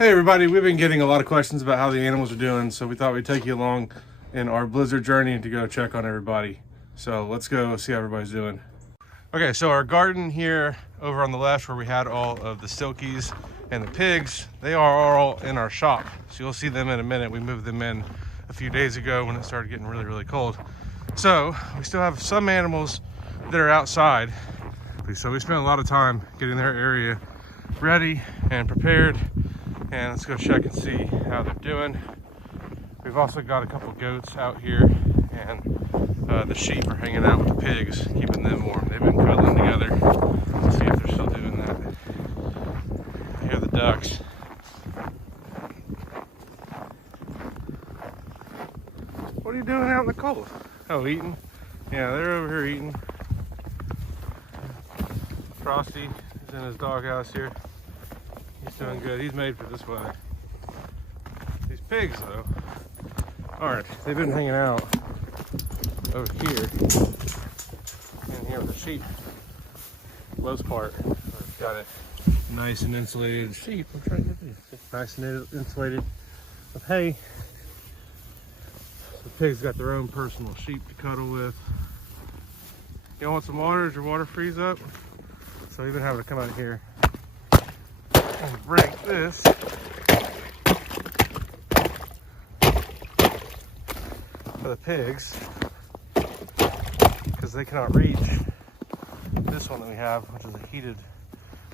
Hey everybody, we've been getting a lot of questions about how the animals are doing, so we thought we'd take you along in our blizzard journey to go check on everybody. So let's go see how everybody's doing. Okay, so our garden here over on the left where we had all of the silkies and the pigs, they are all in our shop. So you'll see them in a minute. We moved them in a few days ago when it started getting really cold. So we still have some animals that are outside. So we spent a lot of time getting their area ready and prepared. And let's go check and see how they're doing. We've also got a couple goats out here, and the sheep are hanging out with the pigs, keeping them warm. They've been cuddling together. Let's see if they're still doing that. I hear the ducks. What are you doing out in the cold? Oh, eating? Yeah, they're over here eating. Frosty is in his doghouse here. He's doing good. He's made for this weather. These pigs, though, aren't. They've been hanging out over here, in here with the sheep. For the most part, I've got it nice and insulated. Sheep, I'm trying to get these nice and insulated with hay. The pigs got their own personal sheep to cuddle with. Y'all want some water? Does your water freeze up? So we've been having to come out here and break this for the pigs because they cannot reach this one that we have, which is a heated.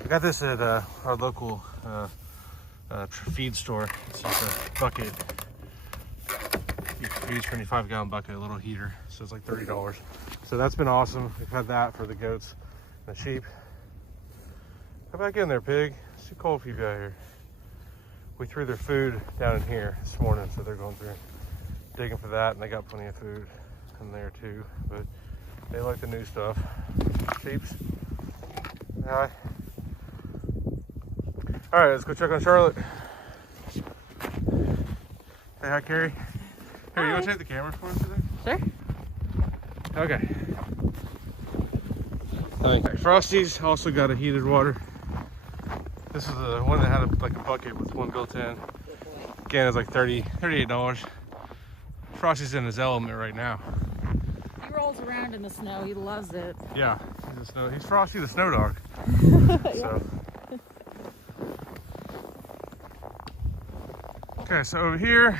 We got this at our local feed store. It's just a bucket. Huge 25-gallon bucket, a little heater. So it's like $30. So that's been awesome. We've had that for the goats and the sheep. Come back in there, pig. It's too cold for you out here. We threw their food down in here this morning, so they're going through digging for that, and they got plenty of food in there too. But they like the new stuff. Sheeps. Hi. All right, let's go check on Charlotte. Say hi, Carrie. Here, you want to take the camera for us today? Sure. Okay. Okay. Frosty's also got a heated water. This is the one that had like a bucket with one built in. Again, it's like $38. Frosty's in his element right now. He rolls around in the snow. He loves it. Yeah, he's Frosty the snow dog. So. Okay, so over here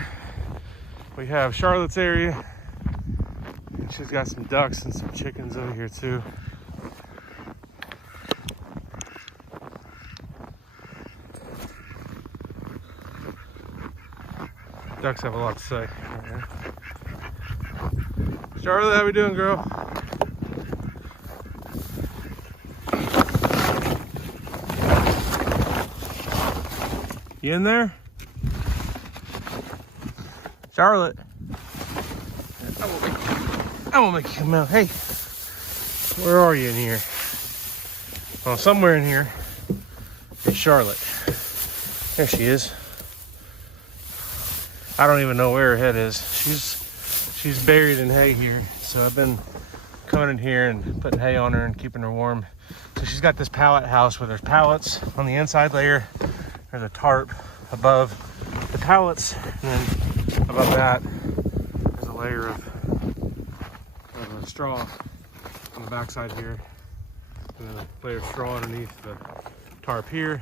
we have Charlotte's area. And she's got some ducks and some chickens over here too. Ducks have a lot to say. Charlotte, how we doing, girl? You in there? Charlotte. I won't make you come out. Hey, where are you in here? Well, somewhere in here is Charlotte. There she is. I don't even know where her head is. She's buried in hay here. So I've been coming in here and putting hay on her and keeping her warm. So she's got this pallet house where there's pallets on the inside layer. There's a tarp above the pallets, and then above that there's a layer of straw on the backside here, and then a layer of straw underneath the tarp here,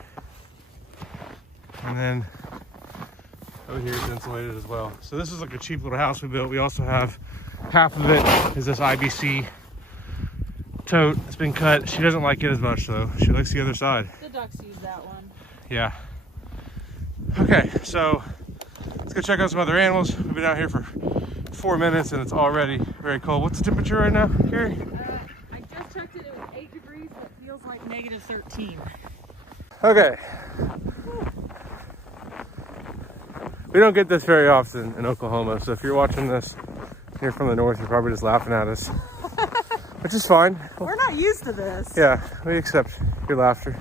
and then over here it's insulated as well. So this is like a cheap little house we built. We also have half of it is this IBC tote. It's been cut. She doesn't like it as much though. She likes the other side. The ducks use that one. Yeah. Okay, so let's go check out some other animals. We've been out here for 4 minutes and it's already very cold. What's the temperature right now, Carrie? I just checked it. It was 8 degrees, but it feels like -13. Okay. We don't get this very often in Oklahoma, so if you're watching this and you're from the north, you're probably just laughing at us, which is fine. We're not used to this. Yeah, we accept your laughter.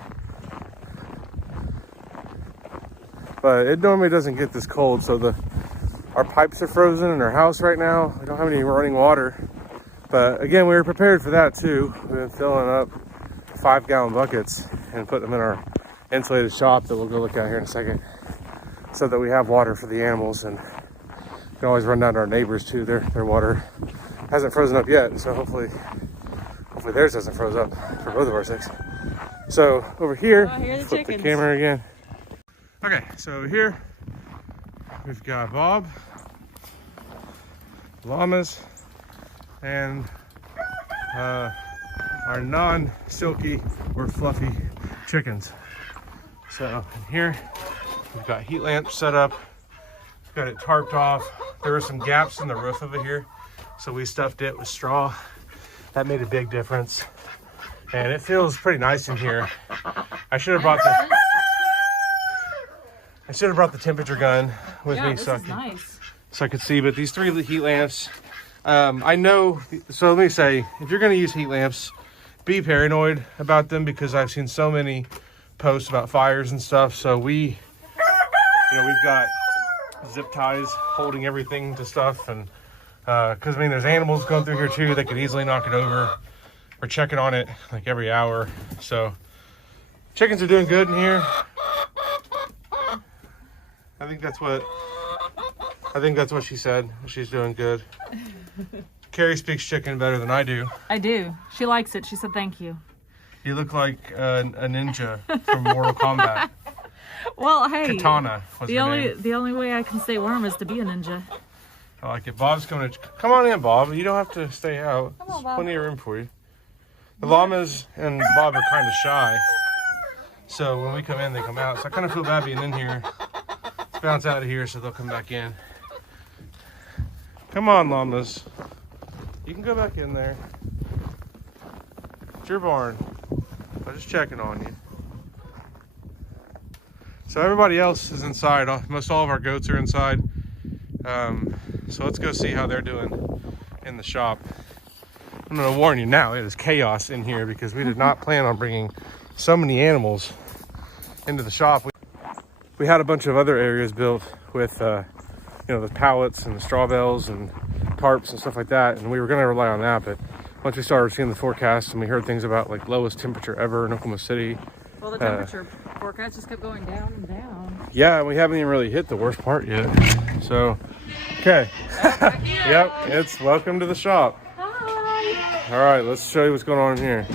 But it normally doesn't get this cold, so our pipes are frozen in our house right now. We don't have any running water. But again, we were prepared for that too. We've been filling up 5-gallon buckets and putting them in our insulated shop that we'll go look at here in a second. so that we have water for the animals, and we can always run down to our neighbors too. Their water hasn't frozen up yet, so hopefully theirs doesn't froze up for both of our six. So over here, flip the camera again. Okay, so over here we've got Bob, llamas, and our non-silky or fluffy chickens. So in here we've got heat lamps set up, we've got it tarped off. There were some gaps in the roof over here, so we stuffed it with straw. That made a big difference, and it feels pretty nice in here. I should have brought the temperature gun with me so I could see. But these 3 heat lamps, I know. So let me say, if you're going to use heat lamps, be paranoid about them, because I've seen so many posts about fires and stuff. So we've got zip ties holding everything to stuff, and because I mean, there's animals going through here too that could easily knock it over. We're checking on it like every hour. So chickens are doing good in here. I think that's what she said. She's doing good. Carrie speaks chicken better than I do. I do. She likes it. She said thank you. You look like a ninja from Mortal Kombat. Well, hey. Katana was her name. The only way I can stay warm is to be a ninja. I like it. Bob's coming to... Come on in, Bob. You don't have to stay out. Come on, Bob. There's plenty of room for you. The llamas and Bob are kind of shy. So when we come in, they come out. So I kind of feel bad being in here. Let's bounce out of here so they'll come back in. Come on, llamas. You can go back in there. It's your barn. I'm just checking on you. So everybody else is inside. Most all of our goats are inside. So let's go see how they're doing in the shop. I'm going to warn you now, it is chaos in here because we did not plan on bringing so many animals into the shop. We had a bunch of other areas built with, the pallets and the straw bales and tarps and stuff like that, and we were going to rely on that. But once we started seeing the forecast and we heard things about like lowest temperature ever in Oklahoma City. Well, the temperature forecast just kept going down and down. Yeah, and we haven't even really hit the worst part yet. So, okay. Yep, it's welcome to the shop. Hi. All right, let's show you what's going on in here.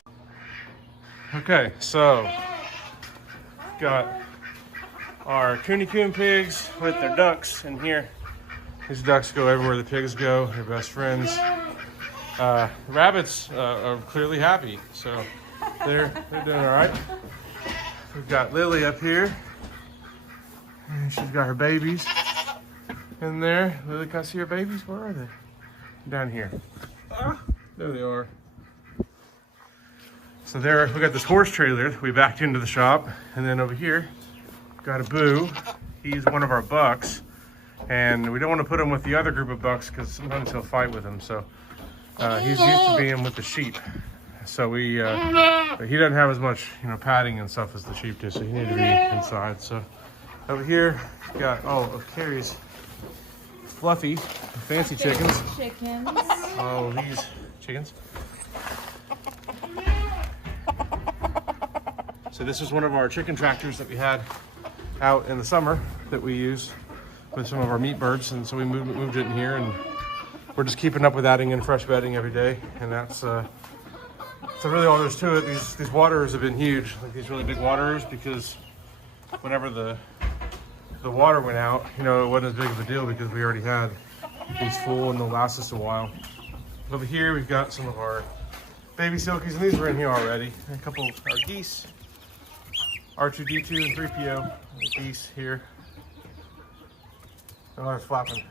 Okay, so got our coon pigs with their ducks in here. These ducks go everywhere the pigs go. They're best friends. Rabbits are clearly happy, so they're doing all right. We've got Lily up here, and she's got her babies in there. Lily, can I see her babies? Where are they? Down here. There they are. So there, we got this horse trailer that we backed into the shop, and then over here, got a Boo. He's one of our bucks, and we don't want to put him with the other group of bucks because sometimes he'll fight with them. So he's used to being with the sheep. So he doesn't have as much, padding and stuff as the sheep do, so he needed to be inside. So over here, we got all of Carrie's fluffy, fancy chickens. Oh, these chickens. So this is one of our chicken tractors that we had out in the summer that we use with some of our meat birds, and so we moved it in here, and we're just keeping up with adding in fresh bedding every day, and that's so really all there's to it. These waterers have been huge, like these really big waterers, because whenever the water went out, it wasn't as big of a deal because we already had these full and they'll last us a while. Over here we've got some of our baby silkies, and these were in here already. And a couple of our geese, R2D2 and 3PO geese here. Oh, they're flapping.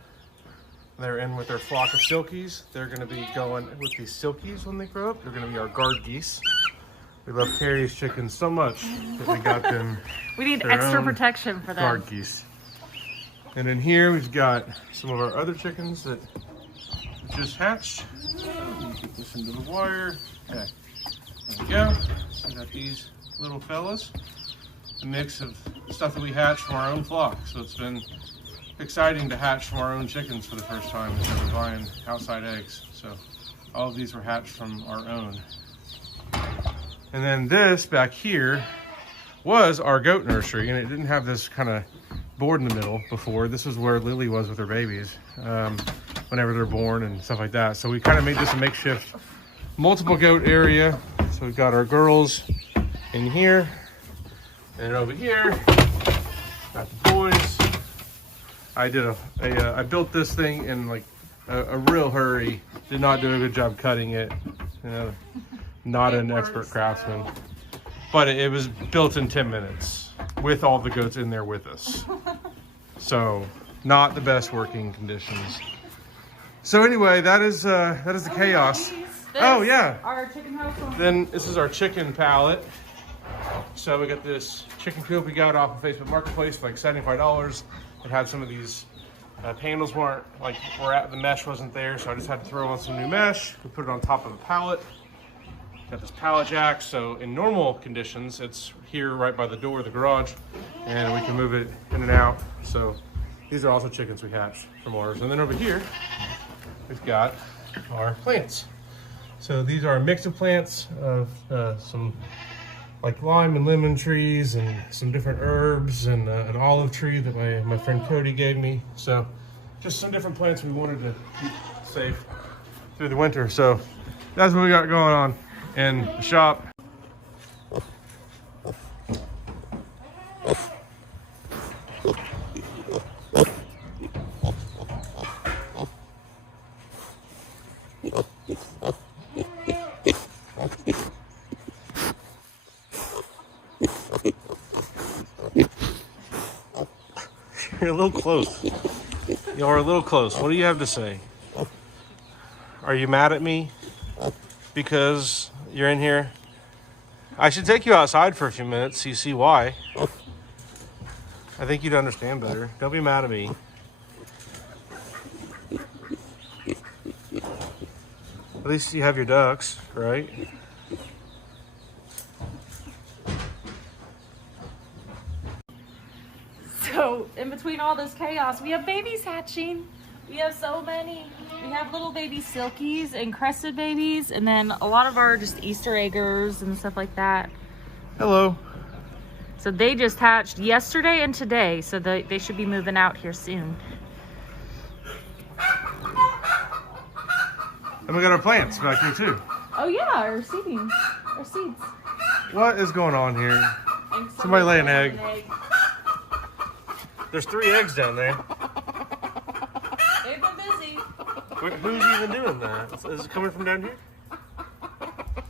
They're in with their flock of silkies. They're going to be going with these silkies when they grow up. They're going to be our guard geese. We love Carrie's chickens so much that we got them. We need extra protection for them. Guard geese. And in here we've got some of our other chickens that just hatched. You put this into the wire. Okay. There we go. So we got these little fellas. A mix of stuff that we hatched from our own flock. So it's been exciting to hatch from our own chickens for the first time instead of buying outside eggs. So all of these were hatched from our own. And then this back here was our goat nursery, and it didn't have this kind of board in the middle before. This was where Lily was with her babies, whenever they're born and stuff like that. So we kind of made this a makeshift multiple goat area. So we've got our girls in here, and over here, got the boys. I built this thing in like a real hurry. Did not do a good job cutting it. You know, not an expert craftsman, but it was built in 10 minutes with all the goats in there with us. So not the best working conditions. So anyway, that is the chaos. Oh yeah. Our chicken house. Then this is our chicken pallet. So we got this chicken coop we got off of Facebook Marketplace for like $75. It had some of these panels weren't like the mesh wasn't there, so I just had to throw on some new mesh. We put it on top of the pallet. Got this pallet jack. So in normal conditions, it's here right by the door of the garage, and we can move it in and out. So these are also chickens we hatched from ours. And then over here, we've got our plants. So these are a mix of plants of some like lime and lemon trees and some different herbs and an olive tree that my friend Cody gave me. So just some different plants we wanted to keep safe through the winter. So that's what we got going on in the shop. You're a little close. You're a little close. What do you have to say? Are you mad at me because you're in here? I should take you outside for a few minutes so you see why. I think you'd understand better. Don't be mad at me. At least you have your ducks, right? So in between all this chaos, we have babies hatching. We have so many. We have little baby silkies and crested babies, and then a lot of our just Easter eggers and stuff like that. Hello. So they just hatched yesterday and today, so they should be moving out here soon. And we got our plants back here too. Oh yeah, our seeds. What is going on here? Somebody lay an egg. There's 3 eggs down there. They've been busy. Who's even doing that? Is it coming from down here?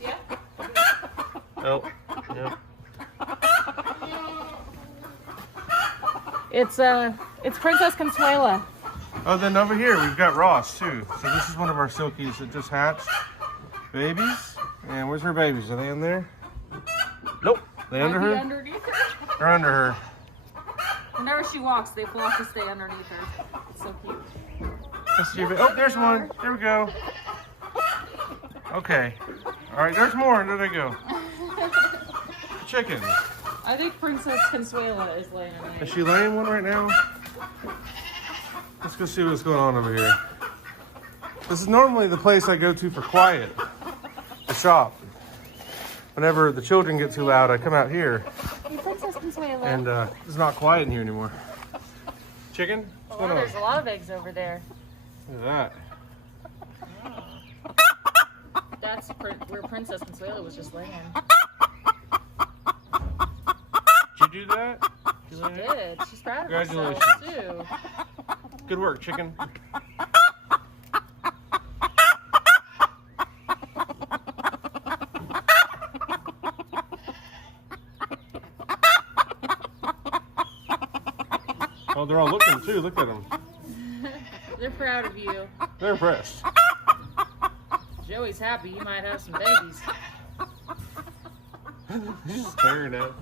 Yeah. Oh, yeah. It's Princess Consuela. Oh, then over here we've got Ross too. So this is one of our silkies that just hatched babies. And where's her babies? Are they in there? Nope. They under her? Underneath her. They're under her. Whenever she walks, they flock to stay underneath her. It's so cute. Oh, there's one. There we go. Okay. All right, there's more. There they go. Chickens. I think Princess Consuela is laying an egg. Is she laying one right now? Let's go see what's going on over here. This is normally the place I go to for quiet. The shop. Whenever the children get too loud, I come out here. Hey, Princess Consuela. And it's not quiet in here anymore. Chicken? What's going on? There's a lot of eggs over there. Look at that. That's where Princess Consuela was just laying. Did you do that? She did. She's proud of Congratulations. herself, too. Good work, chicken. Oh, they're all looking too. Look at them. They're proud of you. They're impressed. Joey's happy. You might have some babies. He's just staring at.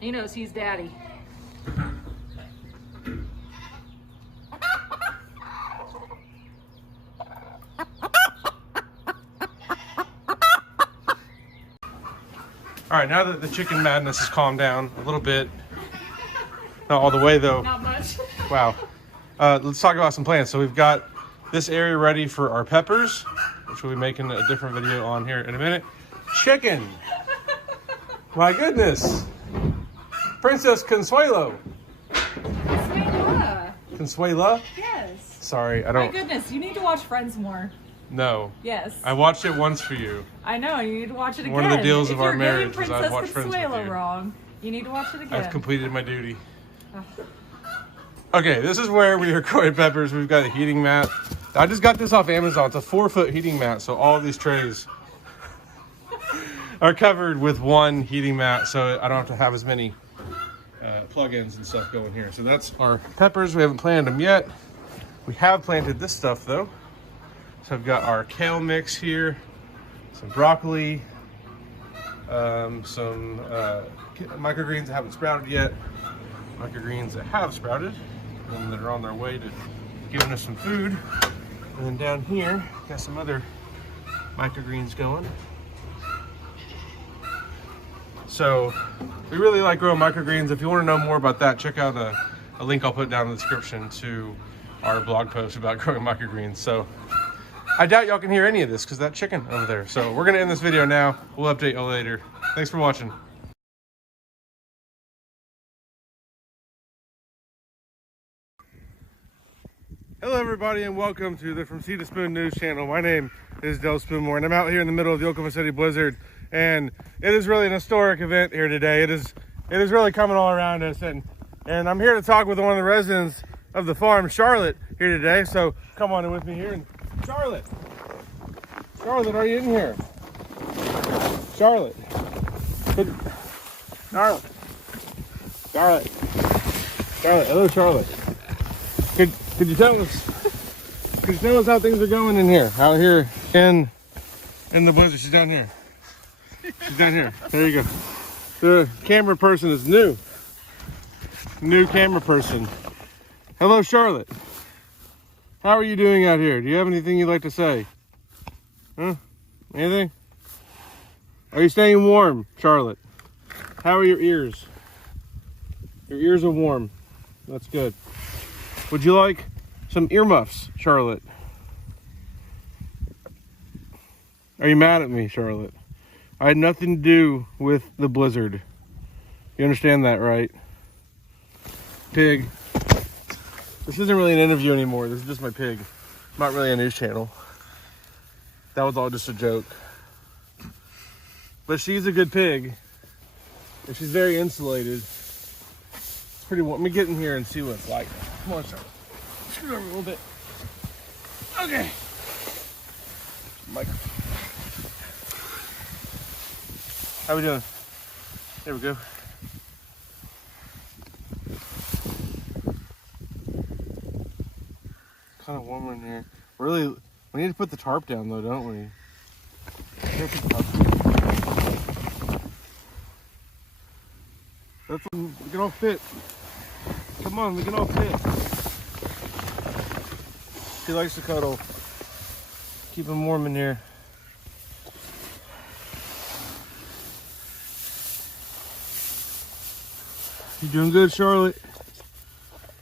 He knows he's daddy. All right, now that the chicken madness has calmed down a little bit, not all the way though. Not much. Wow. Let's talk about some plants. So we've got this area ready for our peppers, which we'll be making a different video on here in a minute. Chicken. My goodness. Princess Consuelo. Consuela. Consuela? Yes. Sorry, I My don't. goodness, you need to watch Friends more. No. Yes. I watched it once for you. I know, you need to watch it again. One of the deals of If our you're getting marriage was I've Princess watched Friends with Consuela you. wrong, you need to watch it again. I've completed my duty. Ugh. Okay, this is where we are growing peppers. We've got a heating mat. I just got this off Amazon. It's a 4-foot heating mat, so all of these trays are covered with one heating mat, so I don't have to have as many plug-ins and stuff going here. So that's our peppers. We haven't planted them yet. We have planted this stuff though. So I've got our kale mix here, some broccoli, some microgreens that haven't sprouted yet, microgreens that have sprouted and that are on their way to giving us some food. And then down here, got some other microgreens going. So we really like growing microgreens. If you want to know more about that, check out a link I'll put down in the description to our blog post about growing microgreens. So I doubt y'all can hear any of this because that chicken over there. So we're gonna end this video now. We'll update y'all later. Thanks for watching. Hello everybody and welcome to the From Seed to Spoon News channel. My name is Del Spoonmore and I'm out here in the middle of the Oklahoma City blizzard, and it is really an historic event here today. It is really coming all around us, and I'm here to talk with one of the residents of the farm, Charlotte, here today. So come on in with me here. And Charlotte, are you in here? Charlotte. Charlotte. Hello, Charlotte. Could you tell us how things are going in here? Out here in the blizzard. She's down here. She's down here. There you go. The camera person is new. New camera person. Hello, Charlotte. How are you doing out here? Do you have anything you'd like to say? Huh? Anything? Are you staying warm, Charlotte? How are your ears? Your ears are warm. That's good. Would you like some earmuffs, Charlotte? Are you mad at me, Charlotte? I had nothing to do with the blizzard. You understand that, right? Pig. This isn't really an interview anymore. This is just my pig. Not really a news channel. That was all just a joke. But she's a good pig. And she's very insulated. It's pretty warm. Let me get in here and see what it's like. Come on, Charlotte. Scoot over a little bit. Okay. Microphone. How we doing? There we go. Kind of warm in here. Really, we need to put the tarp down though, don't we? That's we can all fit. Come on, we can all fit. She likes to cuddle. Keep him warm in here. You doing good, Charlotte?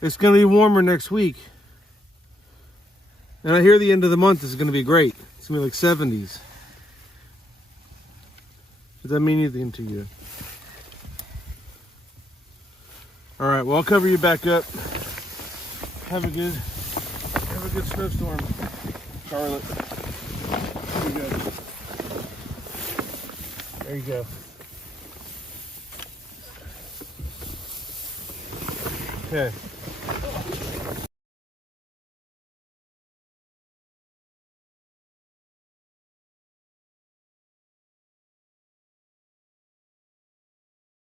It's gonna be warmer next week. And I hear the end of the month is gonna be great. It's gonna be like 70s. Does that mean anything to you? All right, well, I'll cover you back up. Have a good snowstorm, Charlotte. There you go. There you go. Okay.